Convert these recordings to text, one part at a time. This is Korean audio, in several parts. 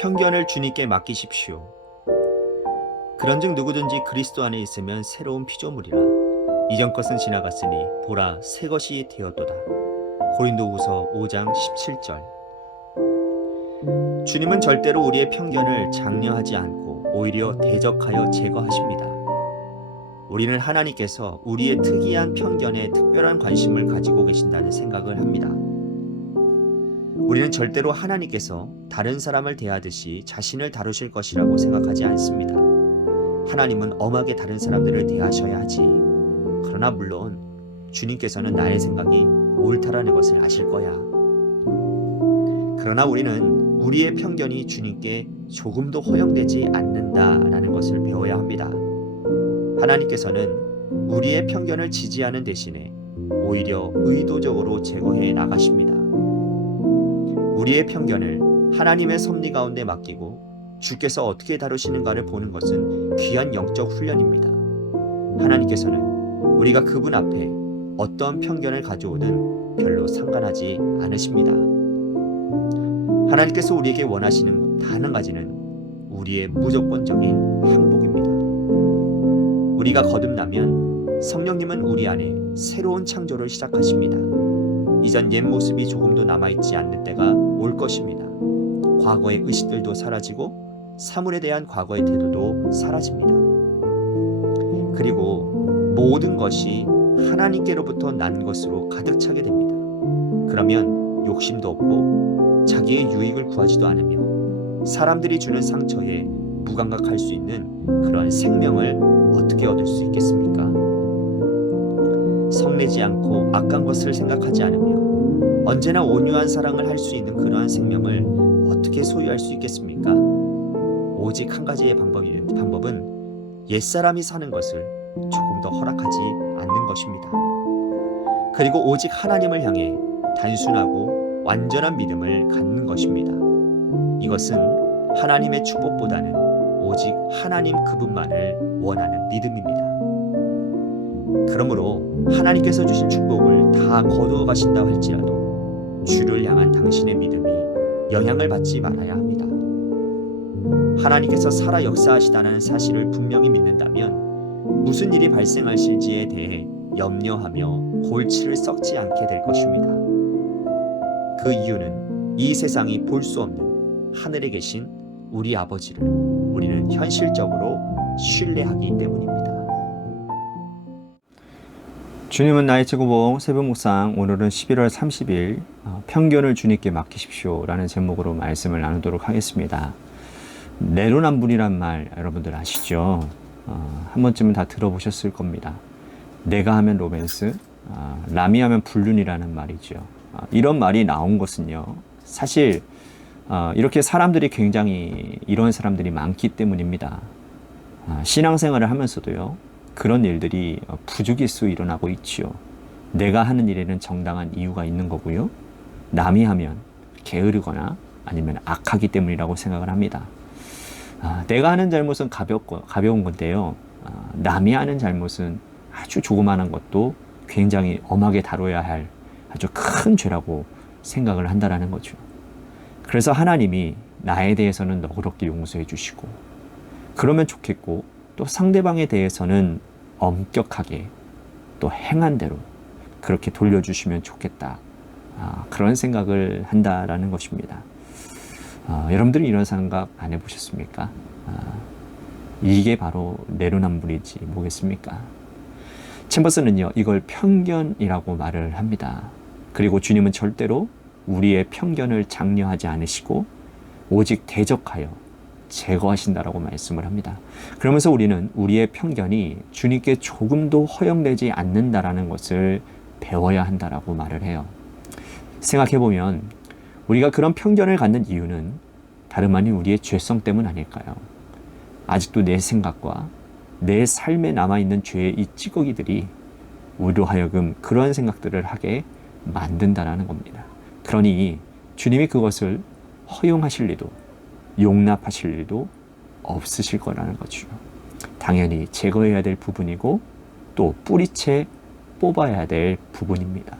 편견을 주님께 맡기십시오. 그런즉 누구든지 그리스도 안에 있으면 새로운 피조물이라. 이전 것은 지나갔으니 보라 새 것이 되었도다. 고린도후서 5장 17절. 주님은 절대로 우리의 편견을 장려하지 않고 오히려 대적하여 제거하십니다. 우리는 하나님께서 우리의 특이한 편견에 특별한 관심을 가지고 계신다는 생각을 합니다. 우리는 절대로 하나님께서 다른 사람을 대하듯이 자신을 다루실 것이라고 생각하지 않습니다. 하나님은 엄하게 다른 사람들을 대하셔야 하지. 그러나 물론 주님께서는 나의 생각이 옳다라는 것을 아실 거야. 그러나 우리는 우리의 편견이 주님께 조금도 허용되지 않는다라는 것을 배워야 합니다. 하나님께서는 우리의 편견을 지지하는 대신에 오히려 의도적으로 제거해 나가십니다. 우리의 편견을 하나님의 섭리 가운데 맡기고 주께서 어떻게 다루시는가를 보는 것은 귀한 영적 훈련입니다. 하나님께서는 우리가 그분 앞에 어떤 편견을 가져오든 별로 상관하지 않으십니다. 하나님께서 우리에게 원하시는 단 한 가지는 우리의 무조건적인 항복입니다. 우리가 거듭나면 성령님은 우리 안에 새로운 창조를 시작하십니다. 이전 옛 모습이 조금도 남아있지 않는 때가 올 것입니다. 과거의 의식들도 사라지고 사물에 대한 과거의 태도도 사라집니다. 그리고 모든 것이 하나님께로부터 난 것으로 가득 차게 됩니다. 그러면 욕심도 없고 자기의 유익을 구하지도 않으며 사람들이 주는 상처에 무감각할 수 있는 그런 생명을 어떻게 얻을 수 있겠습니까? 성내지 않고 악한 것을 생각하지 않으며 언제나 온유한 사랑을 할 수 있는 그러한 생명을 어떻게 소유할 수 있겠습니까? 오직 한 가지의 방법은 옛사람이 사는 것을 조금 더 허락하지 않는 것입니다. 그리고 오직 하나님을 향해 단순하고 완전한 믿음을 갖는 것입니다. 이것은 하나님의 축복보다는 오직 하나님 그분만을 원하는 믿음입니다. 그러므로 하나님께서 주신 축복을 다 거두어 가신다 할지라도 주를 향한 당신의 믿음이 영향을 받지 말아야 합니다. 하나님께서 살아 역사하시다는 사실을 분명히 믿는다면 무슨 일이 발생하실지에 대해 염려하며 골치를 썩지 않게 될 것입니다. 그 이유는 이 세상이 볼 수 없는 하늘에 계신 우리 아버지를 우리는 현실적으로 신뢰하기 때문입니다. 주님은 나의 최고봉 새벽 묵상, 오늘은 11월 30일 편견을 주님께 맡기십시오 라는 제목으로 말씀을 나누도록 하겠습니다. 내로남불이란 말 여러분들 아시죠? 한 번쯤은 다 들어보셨을 겁니다. 내가 하면 로맨스, 남이 하면 불륜이라는 말이죠. 이런 말이 나온 것은요, 사실 이렇게 사람들이 굉장히 이런 사람들이 많기 때문입니다. 신앙생활을 하면서도요, 그런 일들이 부죽일수 일어나고 있지요. 내가 하는 일에는 정당한 이유가 있는 거고요, 남이 하면 게으르거나 아니면 악하기 때문이라고 생각을 합니다. 내가 하는 잘못은 가벼운 건데요, 남이 하는 잘못은 아주 조그마한 것도 굉장히 엄하게 다뤄야 할 아주 큰 죄라고 생각을 한다라는 거죠. 그래서 하나님이 나에 대해서는 너그럽게 용서해 주시고, 그러면 좋겠고, 또 상대방에 대해서는 엄격하게 또 행한 대로 그렇게 돌려주시면 좋겠다, 그런 생각을 한다라는 것입니다. 여러분들은 이런 생각 안 해보셨습니까? 이게 바로 내로남불이지 뭐겠습니까? 챔버스는요, 이걸 편견이라고 말을 합니다. 그리고 주님은 절대로 우리의 편견을 장려하지 않으시고 오직 대적하여 제거하신다라고 말씀을 합니다. 그러면서 우리는 우리의 편견이 주님께 조금도 허용되지 않는다라는 것을 배워야 한다라고 말을 해요. 생각해보면 우리가 그런 편견을 갖는 이유는 다름 아닌 우리의 죄성 때문 아닐까요? 아직도 내 생각과 내 삶에 남아있는 죄의 이 찌꺼기들이 우리로 하여금 그런 생각들을 하게 만든다라는 겁니다. 그러니 주님이 그것을 허용하실 리도 용납하실 리도 없으실 거라는 거죠. 당연히 제거해야 될 부분이고 또 뿌리채 뽑아야 될 부분입니다.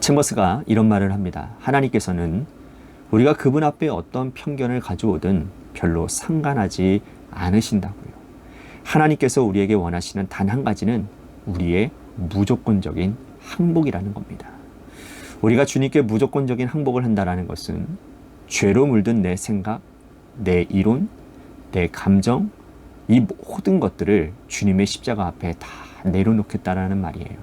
챔버스가 이런 말을 합니다. 하나님께서는 우리가 그분 앞에 어떤 편견을 가져오든 별로 상관하지 않으신다고요. 하나님께서 우리에게 원하시는 단 한 가지는 우리의 무조건적인 항복이라는 겁니다. 우리가 주님께 무조건적인 항복을 한다는 것은 죄로 물든 내 생각, 내 이론, 내 감정, 이 모든 것들을 주님의 십자가 앞에 다 내려놓겠다라는 말이에요.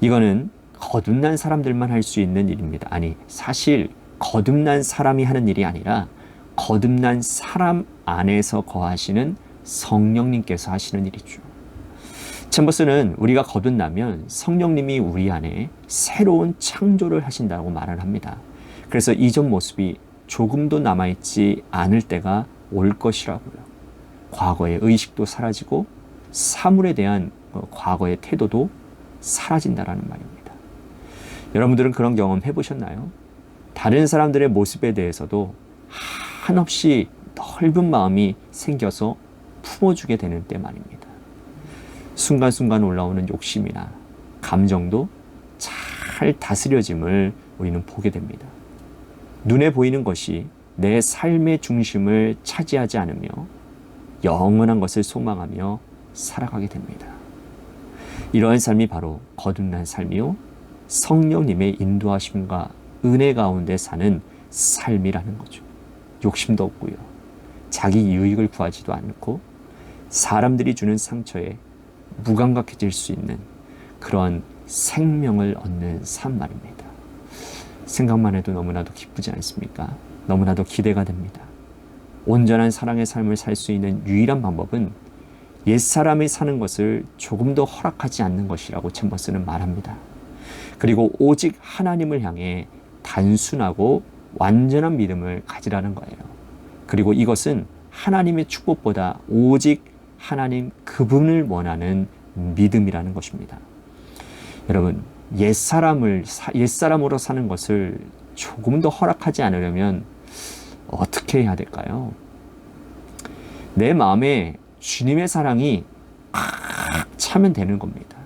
이거는 거듭난 사람들만 할 수 있는 일입니다. 아니, 사실 거듭난 사람이 하는 일이 아니라 거듭난 사람 안에서 거하시는 성령님께서 하시는 일이죠. 챔버스는 우리가 거듭나면 성령님이 우리 안에 새로운 창조를 하신다고 말을 합니다. 그래서 이전 모습이 조금도 남아있지 않을 때가 올 것이라고요. 과거의 의식도 사라지고 사물에 대한 과거의 태도도 사라진다라는 말입니다. 여러분들은 그런 경험 해보셨나요? 다른 사람들의 모습에 대해서도 한없이 넓은 마음이 생겨서 품어주게 되는 때 말입니다. 순간순간 올라오는 욕심이나 감정도 잘 다스려짐을 우리는 보게 됩니다. 눈에 보이는 것이 내 삶의 중심을 차지하지 않으며 영원한 것을 소망하며 살아가게 됩니다. 이러한 삶이 바로 거듭난 삶이요, 성령님의 인도하심과 은혜 가운데 사는 삶이라는 거죠. 욕심도 없고요, 자기 유익을 구하지도 않고 사람들이 주는 상처에 무감각해질 수 있는 그런 생명을 얻는 삶 말입니다. 생각만 해도 너무나도 기쁘지 않습니까? 너무나도 기대가 됩니다. 온전한 사랑의 삶을 살 수 있는 유일한 방법은 옛사람이 사는 것을 조금 더 허락하지 않는 것이라고 챔버스는 말합니다. 그리고 오직 하나님을 향해 단순하고 완전한 믿음을 가지라는 거예요. 그리고 이것은 하나님의 축복보다 오직 하나님 그분을 원하는 믿음이라는 것입니다. 여러분, 옛사람으로 사는 것을 조금 더 허락하지 않으려면 어떻게 해야 될까요? 내 마음에 주님의 사랑이 꽉 차면 되는 겁니다.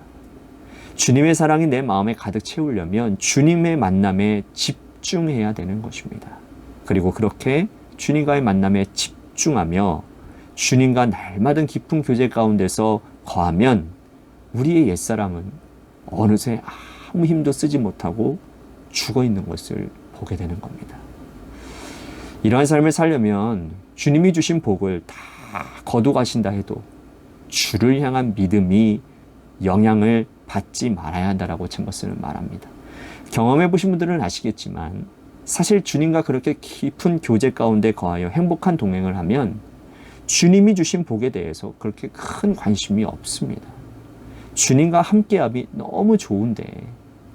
주님의 사랑이 내 마음에 가득 채우려면 주님의 만남에 집중해야 되는 것입니다. 그리고 그렇게 주님과의 만남에 집중하며 주님과 날마다 깊은 교제 가운데서 거하면 우리의 옛사람은 어느새 아무 힘도 쓰지 못하고 죽어 있는 것을 보게 되는 겁니다. 이러한 삶을 살려면 주님이 주신 복을 다 거두 가신다 해도 주를 향한 믿음이 영향을 받지 말아야 한다라고 챔버스는 말합니다. 경험해 보신 분들은 아시겠지만 사실 주님과 그렇게 깊은 교제 가운데 거하여 행복한 동행을 하면 주님이 주신 복에 대해서 그렇게 큰 관심이 없습니다. 주님과 함께함이 너무 좋은데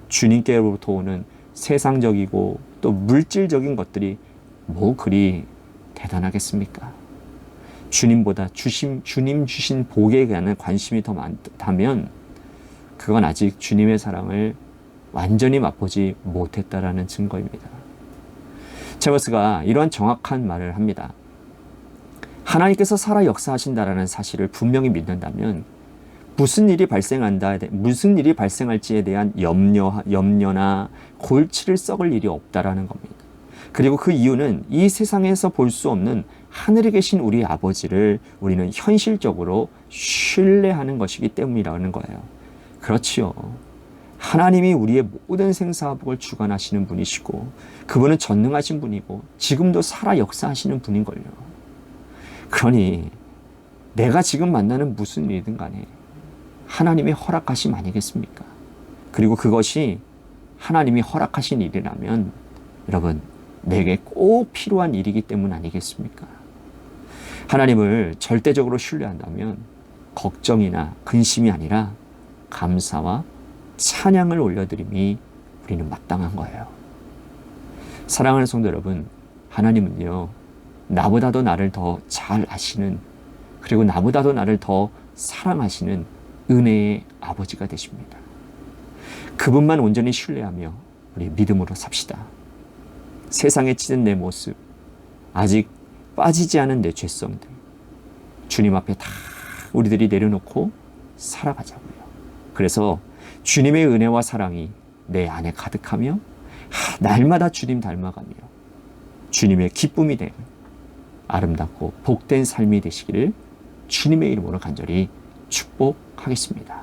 주님께로부터 오는 세상적이고 또 물질적인 것들이 뭐 그리 대단하겠습니까? 주님보다 주님 주신 복에 대한 관심이 더 많다면 그건 아직 주님의 사랑을 완전히 맛보지 못했다라는 증거입니다. 챔버스가 이러한 정확한 말을 합니다. 하나님께서 살아 역사하신다라는 사실을 분명히 믿는다면 무슨 일이 발생할지에 대한 염려나 골치를 썩을 일이 없다라는 겁니다. 그리고 그 이유는 이 세상에서 볼 수 없는 하늘에 계신 우리 아버지를 우리는 현실적으로 신뢰하는 것이기 때문이라는 거예요. 그렇지요. 하나님이 우리의 모든 생사복을 주관하시는 분이시고 그분은 전능하신 분이고 지금도 살아 역사하시는 분인걸요. 그러니 내가 지금 만나는 무슨 일이든 간에 하나님의 허락하심 아니겠습니까? 그리고 그것이 하나님이 허락하신 일이라면 여러분 내게 꼭 필요한 일이기 때문 아니겠습니까? 하나님을 절대적으로 신뢰한다면 걱정이나 근심이 아니라 감사와 찬양을 올려드림이 우리는 마땅한 거예요. 사랑하는 성도 여러분, 하나님은요 나보다도 나를 더 잘 아시는 그리고 나보다도 나를 더 사랑하시는 은혜의 아버지가 되십니다. 그분만 온전히 신뢰하며 우리 믿음으로 삽시다. 세상에 찌든 내 모습, 아직 빠지지 않은 내 죄성들 주님 앞에 다 우리들이 내려놓고 살아가자고요. 그래서 주님의 은혜와 사랑이 내 안에 가득하며 날마다 주님 닮아가며 주님의 기쁨이 되는 아름답고 복된 삶이 되시기를 주님의 이름으로 간절히 축복하겠습니다.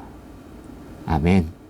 아멘.